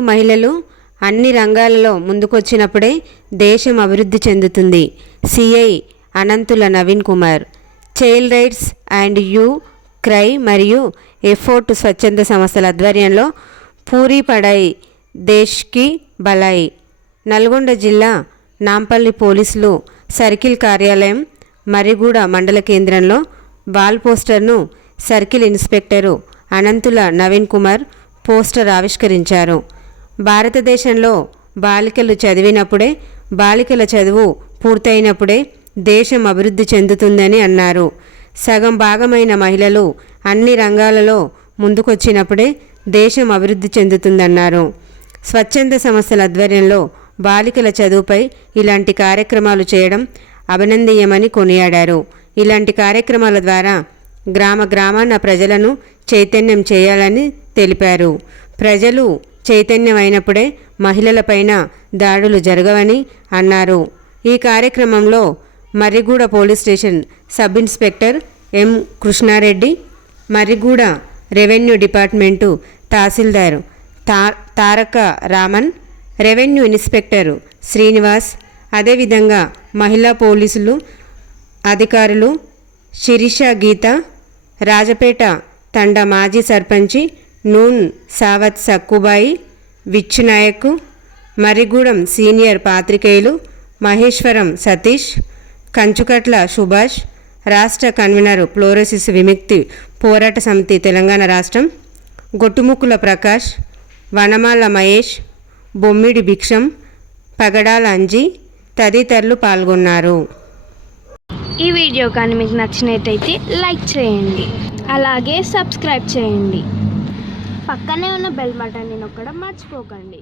మహిళలు అన్ని రంగాలలో ముందుకొచ్చినప్పుడే దేశం అభివృద్ధి చెందుతుంది. CI Ananthula Naveen Kumar. Child rights and you CRY మరియు ఎఫోర్ట్ స్వచ్ఛంద సంస్థల ఆధ్వర్యంలో పూరి పడాయి దేశ్కి బలాయి. నల్గొండ జిల్లా నాంపల్లి పోలీసులు సర్కిల్ కార్యాలయం మరిగూడ మండల కేంద్రంలో వాల్ పోస్టర్ను circle inspector Ananthula Naveen Kumar poster ఆవిష్కరించారు. భారతదేశంలో బాలికలు చదివినప్పుడే బాలికల చదువు పూర్తయినప్పుడే దేశం అభివృద్ధి చెందుతుందని అన్నారు. సగం భాగమైన మహిళలు అన్ని రంగాలలో ముందుకొచ్చినప్పుడే దేశం అభివృద్ధి చెందుతుందన్నారు. స్వచ్ఛంద సంస్థల ఆధ్వర్యంలో బాలికల చదువుపై ఇలాంటి కార్యక్రమాలు చేయడం అభినందనీయమని కొనియాడారు. ఇలాంటి కార్యక్రమాల ద్వారా గ్రామ గ్రామాన ప్రజలను చైతన్యం చేయాలని తెలిపారు. ప్రజలు చైతన్యమైనప్పుడే మహిళలపైన దాడులు జరగవని అన్నారు. ఈ కార్యక్రమంలో Marriguda police station sub inspector M Krishnareddy Marriguda revenue department tahsildar తా తారక రామన్ రెవెన్యూ ఇన్స్పెక్టర్ శ్రీనివాస్ అదేవిధంగా మహిళా పోలీసులు అధికారులు శిరీష గీత రాజపేట తండ మాజీ సర్పంచి నూన్ సావత్ సక్కుబాయి విచ్చునాయక్ మరిగూడెం సీనియర్ పాత్రికేయులు మహేశ్వరం సతీష్ కంచుకట్ల సుభాష్ రాష్ట్ర కన్వీనర్ ఫ్లోరోసిస్ విముక్తి పోరాట సమితి తెలంగాణ రాష్ట్రం గొట్టుముక్కుల ప్రకాష్ వనమాల మహేష్ బొమ్మిడి భిక్షం పగడాల అంజి తదితరులు పాల్గొన్నారు. ఈ వీడియో కానీ మీకు నచ్చినట్టయితే లైక్ చేయండి. అలాగే సబ్స్క్రైబ్ చేయండి. పక్కనే ఉన్న బెల్ బటన్ని నొక్కడం మర్చిపోకండి.